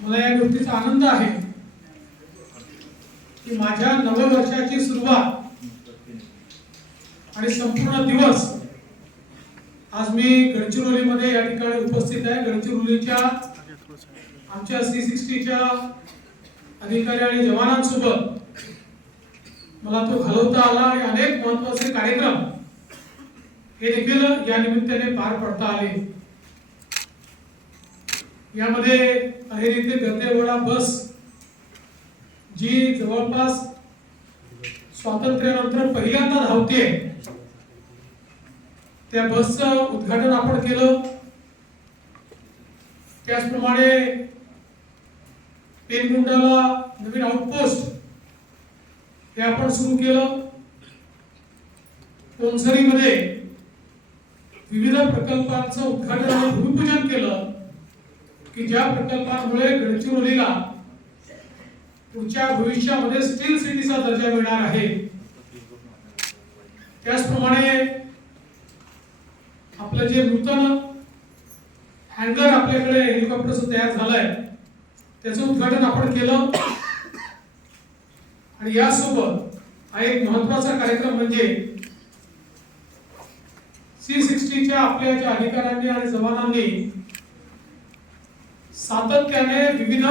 मला या गोष्टीचा आनंद आहे की माझ्या नववर्षाची सुरुवात आणि संपूर्ण दिवस आज मी गडचिरोलीमध्ये या ठिकाणी उपस्थित आहे. गडचिरोलीच्या आमच्या सी सिक्स्टीच्या अधिकारी आणि जवानांसोबत मला तो घालवता आला आणि अनेक महत्त्वाचे कार्यक्रम हे देखील या निमित्ताने पार पडता आले. यामध्ये आहे ते गंदेवाडा बस जी जवळपास स्वातंत्र्यानंतर पहिल्यांदा धावते त्या बसचं उद्घाटन आपण केलं. त्याचप्रमाणे पेनगुंडाला नवीन आउटपोस्ट हे आपण सुरू केलं. कोणसरीमध्ये विविध प्रकल्पांचं उद्घाटन आणि भूमिपूजन केलं. की ज्या प्रकल्पांमुळे गडचिरोलीला पुढच्या भविष्यामध्ये स्टील सिटीचा दर्जा मिळणार आहे त्याचप्रमाणे आपलं जे नूतन हँगर आपल्याकडे हेलिकॉप्टरचं तयार झालंय त्याचं उद्घाटन आपण केलं. आणि यासोबत हा एक महत्त्वाचा कार्यक्रम म्हणजे सी सिक्स्टीच्या आपल्या ज्या अधिकाऱ्यांनी आणि जवानांनी सातत्याने विविध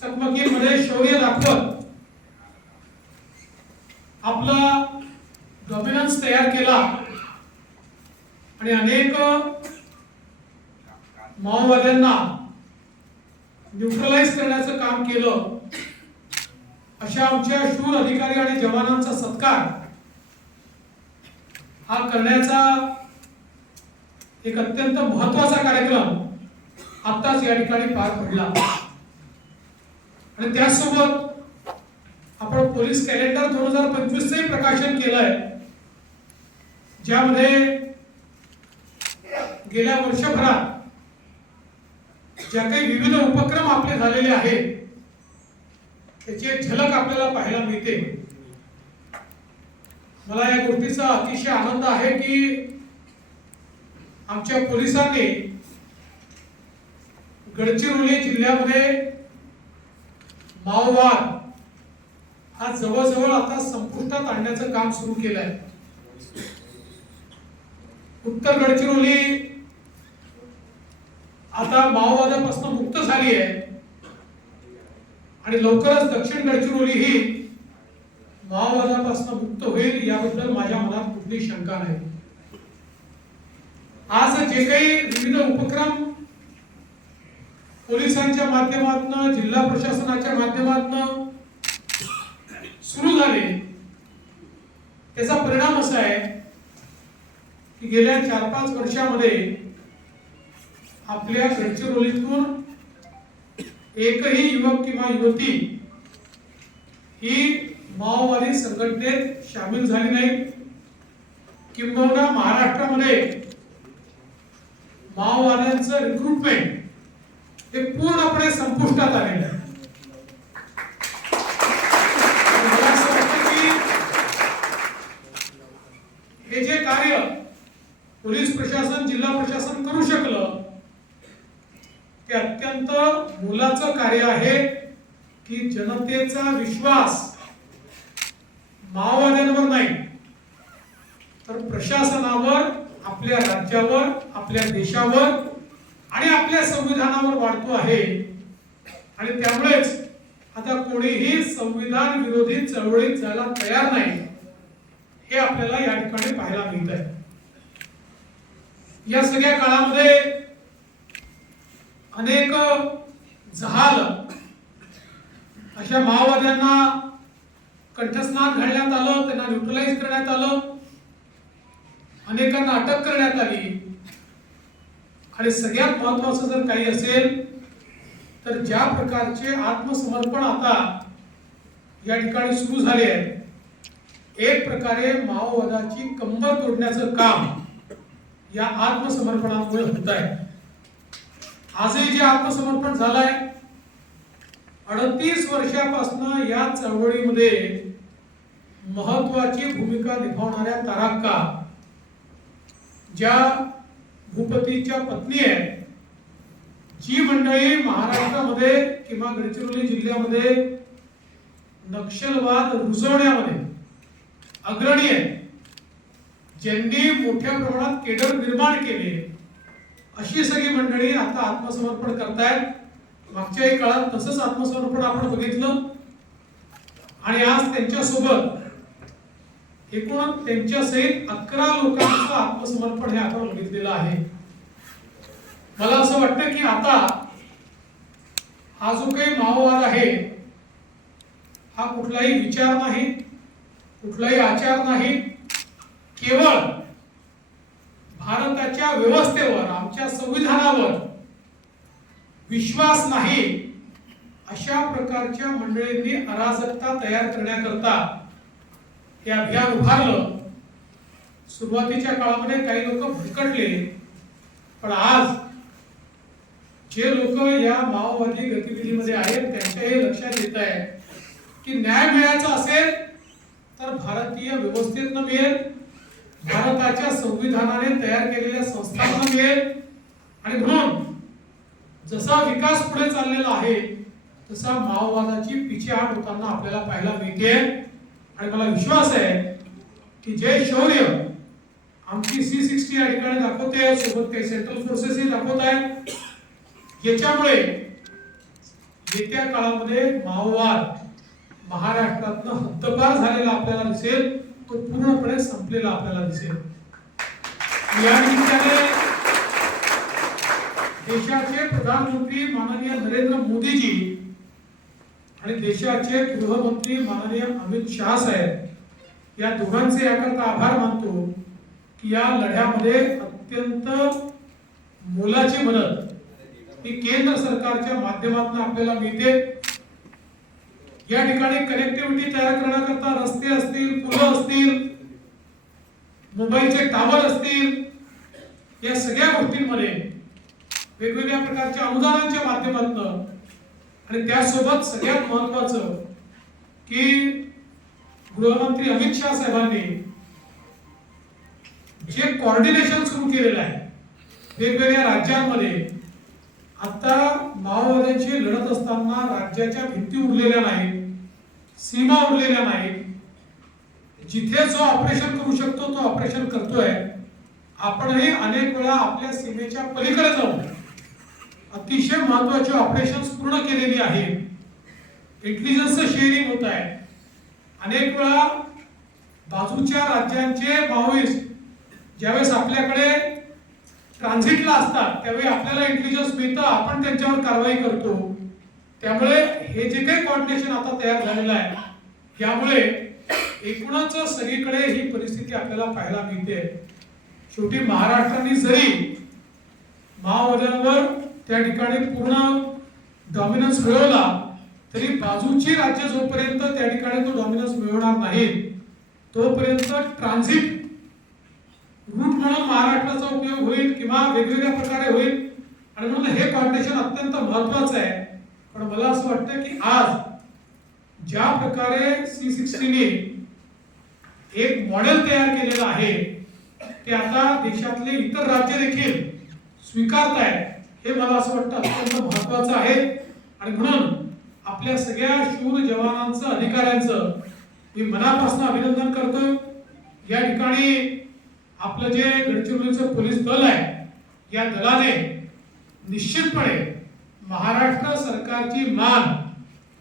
चकमकीमध्ये शौर्य दाखवत आपला डॉमिनन्स तयार केला. आणि अनेक माओवाद्यांना न्यूट्रलाइज करण्याचं काम केलं. अशा आमच्या शूर अधिकारी आणि जवानांचा सत्कार हा करण्याचा एक अत्यंत महत्त्वाचा कार्यक्रम आत्ताच या ठिकाणी पार पडला. आणि त्यासोबत आपण पोलीस कॅलेंडर दोन हजार पंचवीसचे प्रकाशन केलंय. ज्यामध्ये गेल्या वर्षभरात ज्या काही विविध उपक्रम आपले झालेले आहेत त्याची एक झलक आपल्याला पाहायला मिळते. मला या गोष्टीचा अतिशय आनंद आहे की आमच्या पोलिसांनी गडचिरोली जिल्ह्यामध्ये माओवाद हा जवळजवळ आता संपुष्टात आणण्याचं काम सुरू केलं आहे उत्तर गडचिरोली आता माओवादापासून मुक्त झाली आहे. आणि लवकरच दक्षिण गडचिरोली ही माओवादापासून मुक्त होईल याबद्दल माझ्या मनात कुठली शंका नाही. आज जे काही विविध उपक्रम पोलिसांच्या माध्यमातून जिल्हा प्रशासनाच्या माध्यमातून सुरू झाले. त्याचा परिणाम असा आहे की गेल्या चार पाच वर्षामध्ये आपल्या गडचिरोलीतून एकही युवक किंवा युवती ही माओवादी संघटनेत सामील झाली नाही. किंबहुना महाराष्ट्रामध्ये माओवाद्यांचं रिक्रुटमेंट हे पूर्णपणे संपुष्टात आलेलं आहे? हे जे कार्य पोलीस प्रशासन जिल्हा प्रशासन करू शकलं ते अत्यंत मोलाचं कार्य आहे की जनतेचा विश्वास माओवाद्यांवर नाही तर प्रशासनावर आपल्या राज्यावर आपल्या देशावर आणि आपल्या संविधानावर वाढतो आहे. आणि त्यामुळेच आता कोणीही संविधान विरोधी चळवळीत जायला तयार नाही हे आपल्याला या ठिकाणी पाहायला मिळत आहे या सगळ्या काळामध्ये अनेक जहाल अशा माओवाद्यांना कंठस्नान घालण्यात आलं त्यांना न्यूट्रलाइज करण्यात आलं अनेकांना अटक करण्यात आली. आणि सगळ्यात महत्वाचं जर काही असेल तर ज्या प्रकारचे आत्मसमर्पण आता या ठिकाणी सुरू झाले आहे एक प्रकारे माओवादाची कंबर तोडण्याचं काम या आत्मसमर्पणामुळे होत आहे. आजही जे आत्मसमर्पण झालंय अडतीस वर्षापासून या चळवळीमध्ये महत्वाची भूमिका निभावणाऱ्या ताराक्का ज्या भूपतीच्या पत्नी आहे जी मंडळी महाराष्ट्रामध्ये किंवा गडचिरोली जिल्ह्यामध्ये नक्षलवाद रुजवण्यामध्ये अग्रणी आहे ज्यांनी मोठ्या प्रमाणात केडर निर्माण केले. अशी सगळी मंडळी आता आत्मसमर्पण करतायत. मागच्याही काळात तसंच आत्मसमर्पण आपण बघितलं. आणि आज त्यांच्यासोबत एकूण त्यांच्या सहित अकरा लोकांचं आत्मसमर्पण हे आपण बघितलेलं आहे. मला असं वाटतं की आता हा जो काही माओवाद आहे हा कुठलाही विचार नाही कुठलाही आचार नाही केवळ भारताच्या व्यवस्थेवर आमच्या संविधानावर विश्वास नाही अशा प्रकारच्या मंडळींनी अराजकता तयार करण्याकरता हे अभियान उभारलं. सुरुवातीच्या काळामध्ये काही लोक भटकटले पण आज जे लोक या माओवादी गतिविधीमध्ये आहेत त्यांच्या हे लक्षात येत आहे की न्याय मिळायचा असेल तर भारतीय व्यवस्थेतनं मिळेल भारताच्या संविधानाने तयार केलेल्या संस्थांना मिळेल. आणि म्हणून जसा विकास पुढे चाललेला आहे तसा माओवादाची पिछेहाट होताना आपल्याला पाहायला मिळते. आणि मला विश्वास आहे की जे शौर्य आमची सी सिक्स्टी या ठिकाणी दाखवते सोबत काही सेंट्रल फोर्सेसही दाखवत आहेत. याच्यामुळे येत्या काळामध्ये माओवाद महाराष्ट्रातनं हद्दपार झालेला आपल्याला दिसेल तो पूर्णपणे संपलेला आपल्याला दिसेल. या निमित्ताने देशाचे प्रधानमंत्री माननीय नरेंद्र मोदीजी आणि देशाचे गृहमंत्री माननीय अमित शहा साहेब या दोघांचे याकरता आभार मानतो की या लढ्यामध्ये अत्यंत मोलाची मदत ही केंद्र सरकारच्या माध्यमातून आपल्याला मिळते. या ठिकाणी कनेक्टिव्हिटी तयार करण्याकरता रस्ते असतील पुलं असतील मोबाईलचे टावर असतील या सगळ्या गोष्टींमध्ये वेगवेगळ्या प्रकारच्या अनुदानांच्या माध्यमातून आणि त्यासोबत सगळ्यात महत्वाचं की गृहमंत्री अमित शहा साहेबांनी जे कॉर्डिनेशन सुरू केलेलं आहे वेगवेगळ्या राज्यांमध्ये आता माओवाद्यांशी लढत असताना राज्याच्या भिंती उरलेल्या नाहीत सीमा उरलेल्या नाहीत. जिथे जो ऑपरेशन करू शकतो तो ऑपरेशन करतोय. आपणही अनेक वेळा आपल्या सीमेच्या पलीकडे जाऊ अतिशय महत्वाची ऑपरेशन पूर्ण केलेली आहेत. इंटेलिजन्स शेअरिंग होत आहे. अनेक वेळा बाजूच्या राज्यांचे माओइस्ट ज्यावेळेस आपल्याकडे ट्रान्झिटला असतात त्यावेळी आपल्याला इंटेलिजन्स मिळतं आपण त्यांच्यावर कारवाई करतो. त्यामुळे हे जे काही कॉर्डिनेशन आता तयार झालेलं आहे यामुळे एकूणच सगळीकडे ही परिस्थिती आपल्याला पाहायला मिळते. शेवटी महाराष्ट्राने जरी माओवाद्यांवर त्या ठिकाणी पूर्ण डॉमिनन्स मिळवला तरी बाजूची राज्य जोपर्यंत त्या ठिकाणी तो डॉमिनन्स मिळवणार नाही तोपर्यंत ट्रान्झिट रूट म्हणून महाराष्ट्राचा उपयोग होईल किंवा वेगवेगळ्या प्रकारे होईल. आणि म्हणून हे कॉर्डिनेशन अत्यंत महत्वाचं आहे. पण मला असं वाटतं की आज ज्या प्रकारे सी सिक्स्टीने एक मॉडेल तयार केलेलं आहे ते आता देशातले इतर राज्य देखील स्वीकारत आहेत हे मला असं वाटतं अत्यंत महत्वाचं आहे. आणि म्हणून आपल्या सगळ्या शूर जवानांचं अधिकाऱ्यांचं मी मनापासून अभिनंदन करतोय. या ठिकाणी आपलं जे गडचिरोलीचं पोलीस दल आहे या दलाने निश्चितपणे महाराष्ट्र सरकारची मान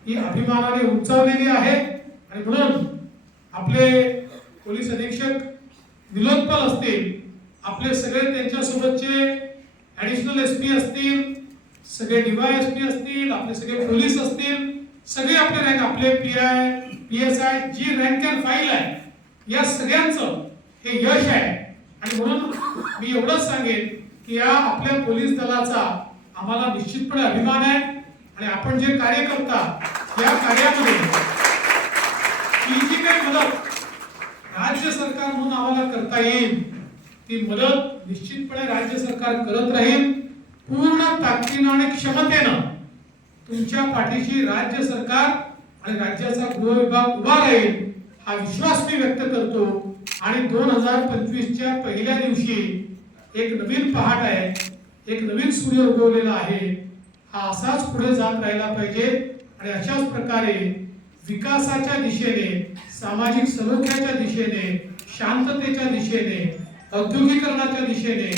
ही अभिमानाने उंचावलेली आहे. आणि म्हणून आपले पोलीस अधीक्षक निलोत्पल असतील आपले सगळे त्यांच्यासोबतचे ऍडिशनल एस पी असतील सगळे डीवाय एस पी असतील आपले सगळे पोलीस असतील सगळे आपले रँक आपले P I P S I G rank and file आहे या सगळ्यांचं हे यश आहे. आणि म्हणून मी एवढंच सांगेन की या आपल्या पोलीस दलाचा आम्हाला निश्चितपणे अभिमान आहे. आणि आपण जे कार्य करता या कार्यामध्ये ती जी काही मदत राज्य सरकार म्हणून आम्हाला करता येईल ती मदत निश्चितपणे राज्य सरकार करत राहील. पूर्ण ताकदीनं आणि क्षमतेनं तुमच्या पाठीशी राज्य सरकार आणि राज्याचा गृह विभाग उभा राहील हा विश्वास मी व्यक्त करतो. आणि दोन हजार पंचवीसच्या पहिल्या दिवशी एक नवीन पहाट आहे एक नवीन सूर्य उगवलेला आहे. हा असाच पुढे जात राहिला पाहिजे. आणि अशाच प्रकारे विकासाच्या दिशेने सामाजिक सलोख्याच्या दिशेने शांततेच्या दिशेने औद्योगिकरणाच्या दिशेने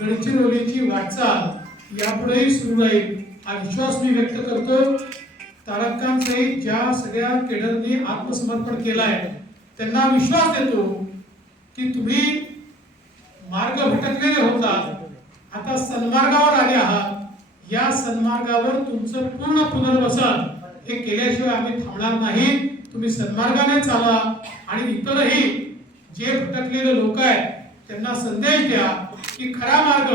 गडचिरोलीची वाटचाल यापुढेही सुरू राहील हा विश्वास मी व्यक्त करतो तारक ज्या सगळ्या केडरनी आत्मसमर्पण केलाय त्यांना विश्वास देतो की तुम्ही मार्ग भटकलेले होता आता सन्मार्गावर आले आहात. या सन्मार्गावर तुमचं पूर्ण पुनर्वसन हे केल्याशिवाय आम्ही थांबणार नाही. तुम्ही सन्मार्गाने चाला आणि इतरही जे भटकलेले लोक आहेत त्यांना संदेश द्या की खरा मार्ग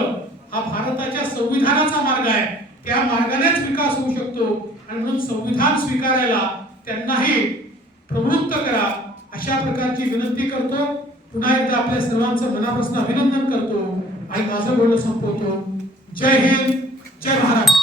हा भारताच्या संविधानाचा मार्ग आहे. त्या मार्गानेच विकास होऊ शकतो आणि म्हणून संविधान स्वीकारायला त्यांनाही प्रवृत्त करा. अशा प्रकारची विनंती करतो. पुन्हा एकदा आपल्या सर्वांचं मनापासून अभिनंदन करतो. आणि माझं बोलणं संपवतो. जय हिंद